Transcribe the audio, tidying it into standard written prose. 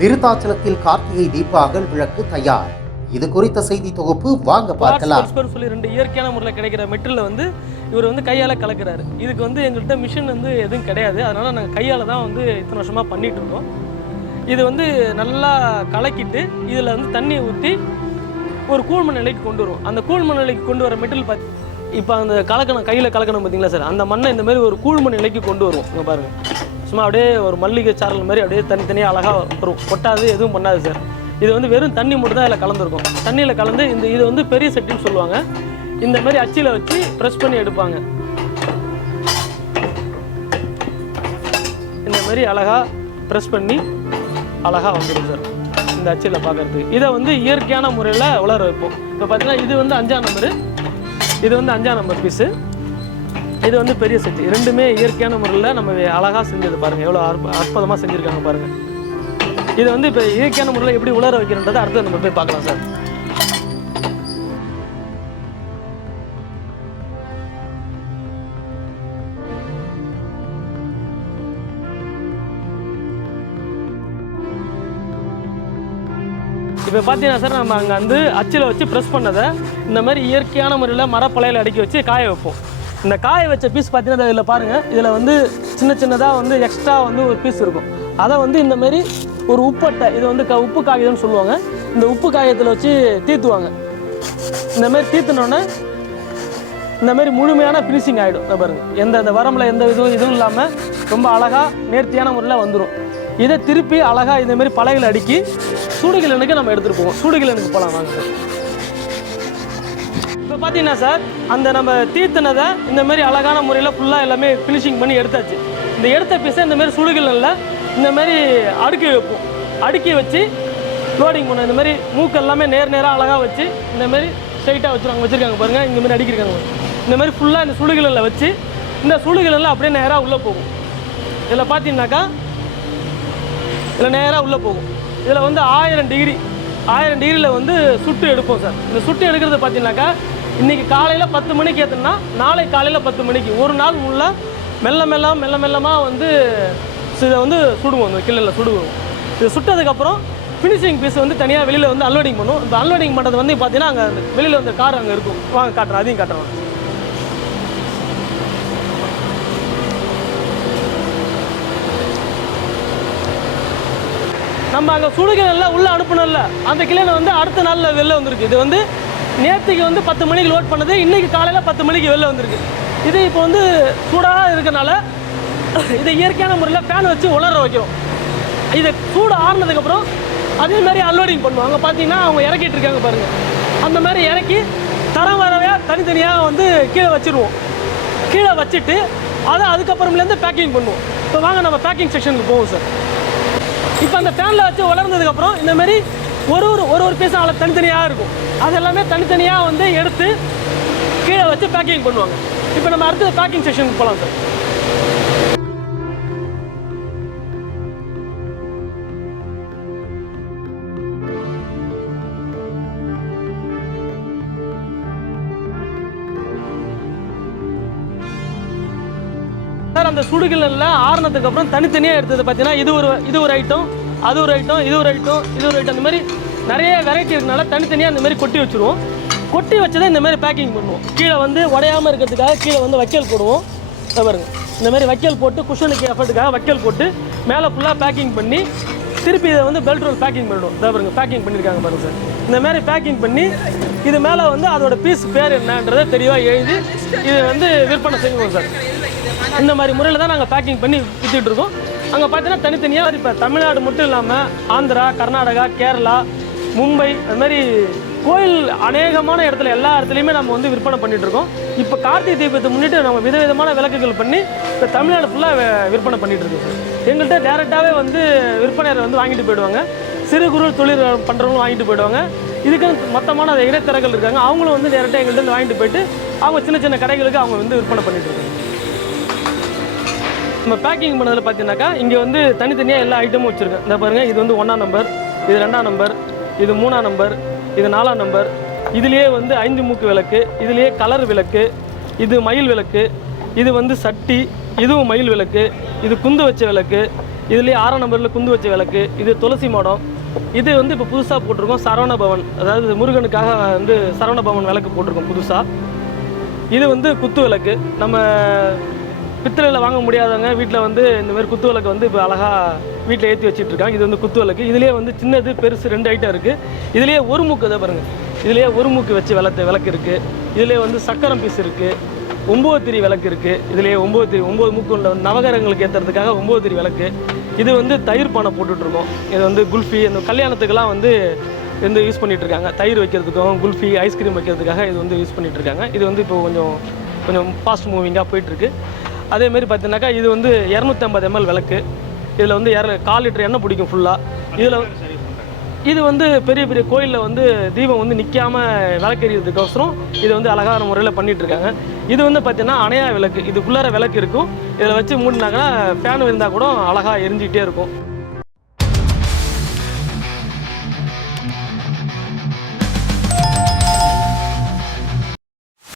விருத்தாச்சலத்தில் கார்த்திகை தீப அகல் விளக்கு தயார். இது குறித்த செய்தி தொகுப்பு வாங்க பார்க்கலாம். சொல்லி 2 இயற்கையான முறையில் கிடைக்கிற மெட்டீரியல் வந்து இவர் வந்து கையால் கலக்கிறாரு. இதுக்கு வந்து எங்கள்கிட்ட மிஷின் வந்து எதுவும் கிடையாது. அதனால நாங்கள் கையால் தான் வந்து இத்தனை வருஷமாக பண்ணிட்டு இருக்கோம். இது வந்து நல்லா கலக்கிட்டு இதில் வந்து தண்ணியை ஊற்றி ஒரு கூழ்ம நிலைக்கு கொண்டு வரும். அந்த கூழ்ம நிலைக்கு கொண்டு வர மெட்டீரியல் பார்த்து இப்போ அந்த கலக்கணும், கையில் கலக்கணும் பார்த்தீங்களா சார், அந்த மண்ணை இந்த மாதிரி ஒரு கூழ்ம நிலைக்கு கொண்டு வருவோம். இங்கே பாருங்கள், சும்மா அப்படியே ஒரு மல்லிகை சாரல் மாதிரி அப்படியே தனித்தனியாக அழகாக வரும். கொட்டாது, எதுவும் பண்ணாது சார். இது வந்து வெறும் தண்ணி மட்டும் தான் இதில் கலந்துருக்கும். தண்ணியில் கலந்து இது வந்து பெரிய செட்டின்னு சொல்லுவாங்க. இந்த மாதிரி அச்சில் வச்சு ப்ரெஸ் பண்ணி எடுப்பாங்க. இந்த மாதிரி அழகாக ப்ரெஸ் பண்ணி அழகாக வந்துடும் சார் இந்த அச்சில் பார்க்குறதுக்கு. இதை வந்து இயற்கையான முறையில் உலர வைப்போம். இப்போ பார்த்தீங்கன்னா இது வந்து 5ஆம் நம்பரு, இது வந்து 5ஆம் நம்பர் பீஸு, இது வந்து பெரிய செட்டு. ரெண்டுமே இயற்கையான முறையில் நம்ம அழகாக செஞ்சது பாருங்கள், எவ்வளோ அற்புதமாக செஞ்சுருக்காங்க பாருங்கள். இதை வந்து இப்போ இயற்கையான முறையில் எப்படி உலர வைக்கிறன்றதை அடுத்து நம்ம போய் பார்க்கலாம் சார். இப்போ பார்த்தீங்கன்னா சார், நம்ம அங்கே வந்து அச்சில் வச்சு ப்ரெஸ் பண்ணதை இந்த மாதிரி இயற்கையான முறையில் மரப்பலையில் அடுக்கி வச்சு காய வைப்போம். இந்த காய வச்ச பீஸ் பார்த்தீங்கன்னா இதில் பாருங்கள், இதில் வந்து சின்னதாக வந்து எக்ஸ்ட்ரா வந்து ஒரு பீஸ் இருக்கும். அதை வந்து இந்த மாதிரி ஒரு உப்பட்டை, இது வந்து உப்பு காகிதம்னு சொல்லுவாங்க, இந்த உப்பு காகிதத்தில் வச்சு தீர்த்துவாங்க. இந்த மாதிரி தீர்த்துனோடனே இந்த மாதிரி முழுமையான ஃபினிஷிங் ஆகிடும். பாருங்கள், எந்த வரம்பில் எந்த இதுவும் இல்லாமல் ரொம்ப அழகாக நேர்த்தியான முறையில் வந்துடும். இதை திருப்பி அழகாக இந்த மாதிரி பலகையில் அடுக்கி சூடுகிழனுக்கு நம்ம எடுத்துகிட்டு போவோம். சூடுகிழனுக்கு போகலாம் வாங்க சார். இப்போ பார்த்தீங்கன்னா சார், அந்த நம்ம தீர்த்தினதை இந்த மாதிரி அழகான முறையில் ஃபுல்லாக எல்லாமே ஃபினிஷிங் பண்ணி எடுத்தாச்சு. இந்த எடுத்த பீஸை இந்த மாதிரி சுடுகிழனில் இந்த மாதிரி அடுக்கி வைப்போம். அடுக்கி வச்சு லோடிங் பண்ணோம். இந்த மாதிரி மூக்கு எல்லாமே நேராக அழகாக வச்சு இந்த மாதிரி ஸ்ட்ரைட்டாக வச்சுருக்காங்க பாருங்கள். இந்த மாதிரி அடிக்கிறாங்க. இந்த மாதிரி ஃபுல்லாக இந்த சுடுகிழனில் வச்சு இந்த சுடுகிழனில் அப்படியே நேராக உள்ளே போகும். இதில் பார்த்தீங்கன்னாக்கா இதில் நேராக உள்ளே போகும். இதில் வந்து 1000 டிகிரியில் வந்து சுட்டு எடுப்போம் சார். இந்த சுட்டு எடுக்கிறது பார்த்தீங்கன்னாக்கா இன்றைக்கி காலையில் 10 மணிக்கு ஏற்றுனா நாளை காலையில் 10 மணிக்கு ஒரு நாள் உள்ள மெல்ல மெல்லமாக வந்து இதை வந்து சுடுவோம். இந்த கிள்ளலில் சுடுவோம். இது சுட்டதுக்கப்புறம் ஃபினிஷிங் பீஸ் வந்து தனியாக வெளியில் வந்து அன்லோடிங் பண்ணுவோம். இந்த அன்லோடிங் பண்ணுறது வந்து பார்த்தீங்கன்னா அங்கே வெளியில் வந்து கார் அங்கே இருக்கும். வாங்க காட்டுறேன், அதையும் காட்டுறேன். நம்ம அங்கே சுடுகிழனில் உள்ளே அனுப்பணும்ல, அந்த கிளை வந்து அடுத்த நாளில் வெளில வந்துருக்கு. இது வந்து நேற்றுக்கு வந்து 10 மணிக்கு லோட் பண்ணது, இன்றைக்கி காலையில் 10 மணிக்கு வெளில வந்துருக்கு. இது இப்போ வந்து சூடாக இருக்கனால இதை இயற்கையான முறையில் ஃபேன் வச்சு உலர வைக்கிறோம். இதை சூடு ஆறுனதுக்கப்புறம் அதே மாதிரி அன்லோடிங் பண்ணுவோம். அங்கே பார்த்தீங்கன்னா அவங்க இறக்கிட்டு இருக்காங்க பாருங்கள். அந்த மாதிரி இறக்கி தரம் வரவே தனித்தனியாக வந்து கீழே வச்சுருவோம். கீழே வச்சுட்டு அதை அதுக்கப்புறமேலேருந்து பேக்கிங் பண்ணுவோம். இப்போ வாங்க நம்ம பேக்கிங் செக்ஷனுக்கு போவோம் சார். இப்போ அந்த ஃபேனில் வச்சு வளர்ந்ததுக்கப்புறம் இந்த மாதிரி ஒரு பீஸும் அதில் தனித்தனியாக இருக்கும். அது எல்லாமே தனித்தனியாக வந்து எடுத்து கீழே வச்சு பேக்கிங் பண்ணுவாங்க. இப்போ நம்ம அடுத்த பேக்கிங் செக்ஷனுக்கு போகலாம் சார். சார், அந்த சுடுகிழனில் ஆறுனதுக்கப்புறம் தனித்தனியாக எடுத்தது பார்த்தீங்கன்னா இது ஒரு ஐட்டம், அது ஒரு ஐட்டம், இது ஒரு ஐட்டம், இது ஒரு ஐட்டம், இந்த மாதிரி நிறைய வெரைட்டி இருக்கனால தனித்தனியாக இந்த மாதிரி கொட்டி வச்சுருவோம். கொட்டி வச்சதை இந்த மாதிரி பேக்கிங் பண்ணுவோம். கீழே வந்து உடையாமல் இருக்கிறதுக்காக கீழே வந்து வைக்கல் போடுவோம். பாருங்க, இந்த மாதிரி வைக்கல் போட்டு குஷனுக்கு எஃபர்ட்டுக்காக வைக்கல் போட்டு மேலே ஃபுல்லாக பேக்கிங் பண்ணி திருப்பி இதை வந்து பெல்ட் ரோல் பேக்கிங் பண்ணிவிடுவோம். பாருங்க, பேக்கிங் பண்ணியிருக்காங்க பாருங்கள் சார். இந்த மாதிரி பேக்கிங் பண்ணி இது மேலே வந்து அதோட பீஸ் பேர் என்னன்றதை தெளிவாக எழுதி இது வந்து விற்பனை செய்வோம் சார். இந்த மாதிரி முறையில் தான் நாங்கள் பேக்கிங் பண்ணி விற்றுட்டு இருக்கோம். அங்கே பார்த்தீங்கன்னா தனித்தனியாக இப்போ தமிழ்நாடு மட்டும் இல்லாமல் ஆந்திரா, கர்நாடகா, கேரளா, மும்பை, அது மாதிரி கோயில் அநேகமான இடத்துல எல்லா இடத்துலையுமே நம்ம வந்து விற்பனை பண்ணிகிட்டு இருக்கோம். இப்போ கார்த்திகை தீபத்தை முன்னிட்டு நம்ம விதவிதமான விளக்குகள் பண்ணி இப்போ தமிழ்நாடு ஃபுல்லாக விற்பனை பண்ணிகிட்டு இருக்கோம் சார். எங்கள்கிட்ட டேரெக்டாகவே வந்து விற்பனையரை வந்து வாங்கிட்டு போயிடுவாங்க. சிறு குறு தொழில் பண்ணுறவங்களும் வாங்கிட்டு போயிடுவாங்க. இதுக்குன்னு மொத்தமான இடைத்தரகர்கள் இருக்காங்க, அவங்களும் வந்து டேரெக்டாக எங்கள்கிட்ட வாங்கிட்டு போயிட்டு அவங்க சின்ன கடைகளுக்கு அவங்க வந்து விற்பனை பண்ணிகிட்டு இருக்காங்க. நம்ம பேக்கிங் பண்ணதில் பார்த்தீங்கன்னாக்கா இங்கே வந்து தனித்தனியாக எல்லா ஐட்டமும் வச்சுருக்கேன். இந்த பாருங்கள், இது வந்து 1ஆம் நம்பர், இது 2ஆம் நம்பர், இது 3ஆம் நம்பர், இது 4ஆம் நம்பர். இதுலேயே வந்து 5 மூக்கு விளக்கு, இதுலேயே கலர் விளக்கு, இது மயில் விளக்கு, இது வந்து சட்டி, இதுவும் மயில் விளக்கு, இது குந்து வச்ச விளக்கு, இதுலேயே 6ஆம் நம்பரில் குந்து வச்ச விளக்கு. இது துளசி மாடம். இது வந்து இப்போ புதுசாக போட்டிருக்கோம் சரவண பவன், அதாவது முருகனுக்காக வந்து சரவண பவன் விளக்கு போட்டிருக்கோம் புதுசாக. இது வந்து குத்து விளக்கு. நம்ம பித்தளையில் வாங்க முடியாதவங்க வீட்டில் வந்து இந்த மாதிரி குத்து விளக்கு வந்து இப்போ அழகாக வீட்டில் ஏற்றி வச்சுட்ருக்காங்க. இது வந்து குத்து விளக்கு. இதுலேயே வந்து சின்னது பெருசு 2 ஐட்டம் இருக்குது. இதுலேயே ஒரு மூக்கு இதை பாருங்கள், இதுலேயே ஒரு மூக்கு வச்சு விளக்கு இருக்குது. இதுலேயே வந்து சக்கரம் பீஸ் இருக்குது. 9 திரி விளக்கு இருக்குது. இதுலேயே 9 மூக்கு உள்ள நவகரங்களுக்கு ஏற்றுறதுக்காக 9 திரி விளக்கு. இது வந்து தயிர் பானை போட்டுட்ருக்கோம். இது வந்து குல்ஃபி இந்த கல்யாணத்துக்கெல்லாம் வந்து யூஸ் பண்ணிகிட்ருக்காங்க. தயிர் வைக்கிறதுக்கும் குல்ஃபி ஐஸ்கிரீம் வைக்கிறதுக்காக இது வந்து யூஸ் பண்ணிகிட்ருக்காங்க. இது வந்து இப்போ கொஞ்சம் ஃபாஸ்ட் மூவிங்காக போயிட்டுருக்கு. அதேமாரி பார்த்தீங்கன்னாக்கா இது வந்து 250 ml விளக்கு. இதில் வந்து 4 லிட்டர் எண்ணெய் பிடிக்கும் ஃபுல்லாக. இதில் இது வந்து பெரிய பெரிய கோயிலில் வந்து தீபம் வந்து நிற்காமல் விளக்கெறியதுக்கோசரம் இது வந்து அழகான முறையில் பண்ணிகிட்ருக்காங்க. இது வந்து பார்த்திங்கன்னா அணையா விளக்கு. இதுக்குள்ளார விளக்கு இருக்கும். இதில் வச்சு மூடினாங்கன்னா ஃபேன் இருந்தால் கூட அழகாக எரிஞ்சிக்கிட்டே இருக்கும்.